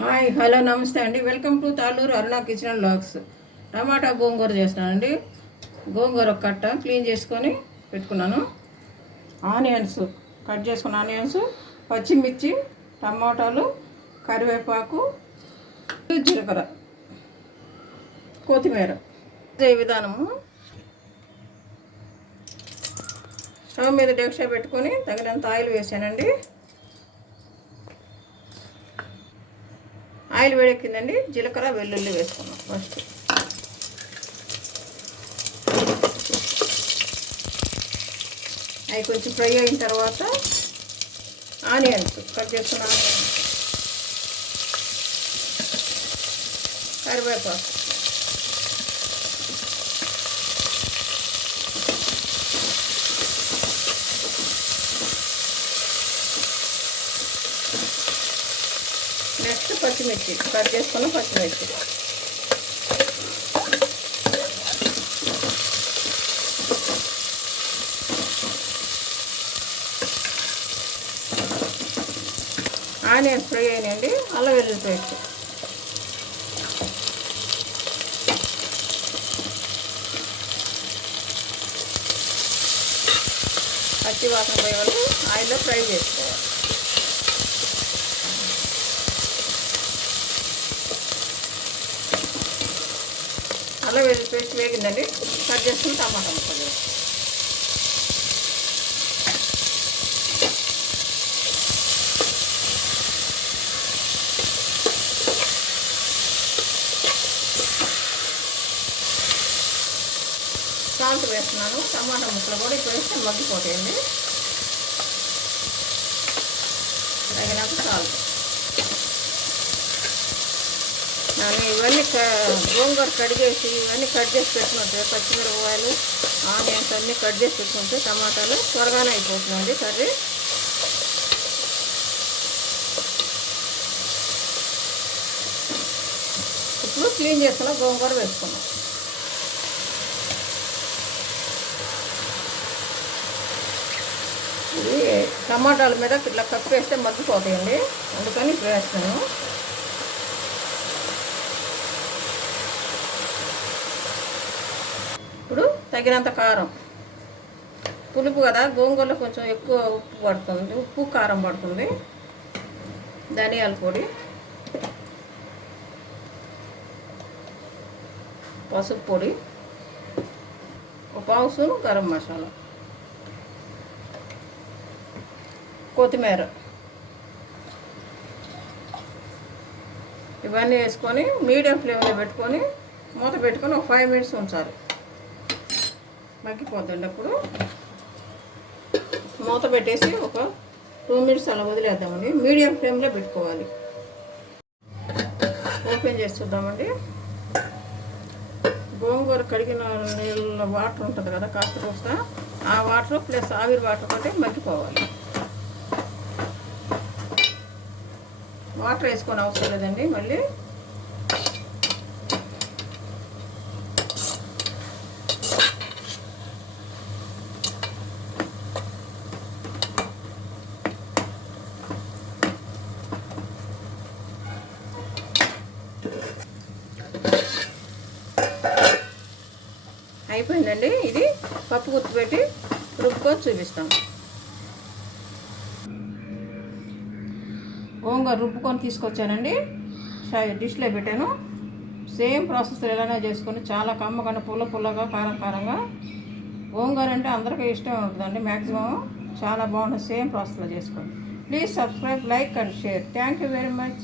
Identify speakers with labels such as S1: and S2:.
S1: Hi hello నమస్తే అండి. Welcome to Talluru Aruna kitchen vlogs tomato గోంగూర చేస్తున్నానండి. గోంగూర ఒక కట్ట క్లీన్ చేసుకొని పెట్టుకున్నాను. ఆనియన్స్ కట్ చేసుకున్న ఆనియన్స్ పచ్చిమిర్చి టమాటాలు కరివేపాకు జీలకర్ర కొత్తిమీర. ఈ విధానము. స్టవ్ మీద డెక్షా పెట్టుకొని తగినంత ఆయిల్ వేసానండి. ఆయిల్ వేడెక్కిందండి జీలకర్ర వెల్లుల్లి వేసుకున్నాం ఫస్ట్. అవి కొంచెం ఫ్రై అయిన తర్వాత ఆనియన్స్ కట్ చేసుకున్న ఆనియన్స్. కరివేపాకు. పచ్చిమిర్చి. కట్ చేసుకున్న పచ్చిమిర్చి. ఆనియన్స్ ఫ్రై అయినాయండి. అల్లం వెల్లుల్లి పేస్ట్. పచ్చి వాసన పోయే వాళ్ళు ఆయిల్లో ఫ్రై చేసుకోవాలి అల్లం వెల్లుల్లి పేస్ట్ వేగిందండి. కట్ చేసుకుని టమాటా ముక్కలు సాల్ట్ వేస్తున్నాను. టమాటా ముక్కలు కూడా ఇప్పుడు వేస్తే మగ్గిపోతాయండి. తగినంత సాల్ట్. నేను ఇవన్నీ గోంగూర కడిగేసి ఇవన్నీ కట్ చేసి పెట్టుకుంటే పచ్చిమిరపకాయలు ఆనియన్స్ అన్నీ కట్ చేసి పెట్టుకుంటే టమాటాలు త్వరగానే అయిపోతుందండి కర్రీ. ఇప్పుడు క్లీన్ చేసుకున్న గోంగూర వేసుకున్నాం ఇది టమాటాల మీద ఇట్లా కప్పు వేస్తే మగ్గిపోతాయండి. అందుకని ఇప్పుడు వేస్తాను ఇప్పుడు తగినంత కారం. పులుపు కదా గోంగూరలో కొంచెం ఎక్కువ ఉప్పు పడుతుంది ఉప్పు కారం పడుతుంది. ధనియాల పొడి. పసుపు పొడి. ఒక పావు స్పూన్ గరం మసాలా. కొత్తిమీర. ఇవన్నీ వేసుకొని మీడియం ఫ్లేమ్లో పెట్టుకొని మూత పెట్టుకొని ఒక ఫైవ్ మినిట్స్ ఉంచాలి. మగ్గిపోతుంది అప్పుడు మూత పెట్టేసి ఒక టూ మినిట్స్ అలా వదిలేద్దామండి. మీడియం ఫ్లేమ్లో పెట్టుకోవాలి. ఓపెన్ చేసి చూద్దామండి. గోంగూర కడిగిన నీళ్ళ వాటర్ ఉంటుంది కదా కాస్త కోస్త ఆ వాటర్ ప్లస్ ఆవిరి వాటర్ తోటి మగ్గిపోవాలి. వాటర్ వేసుకొని అవసరం లేదండి. మళ్ళీ అయిపోయిందండి. ఇది పప్పు గుర్తు పెట్టి రుబ్బుకొని చూపిస్తాం. గోంగూర రుబ్బుకొని తీసుకొచ్చానండి. డిష్లో పెట్టాను. సేమ్ ప్రాసెస్ ఎలానే చేసుకొని చాలా కమ్మకన్న పుల్ల పుల్లగా కారం కారంగా. గోంగూర అంటే అందరికీ ఇష్టం ఉంటుందండి మ్యాక్సిమం చాలా బాగుంటుంది సేమ్ ప్రాసెస్లో చేసుకోండి. Please subscribe like and share. Thank you very much.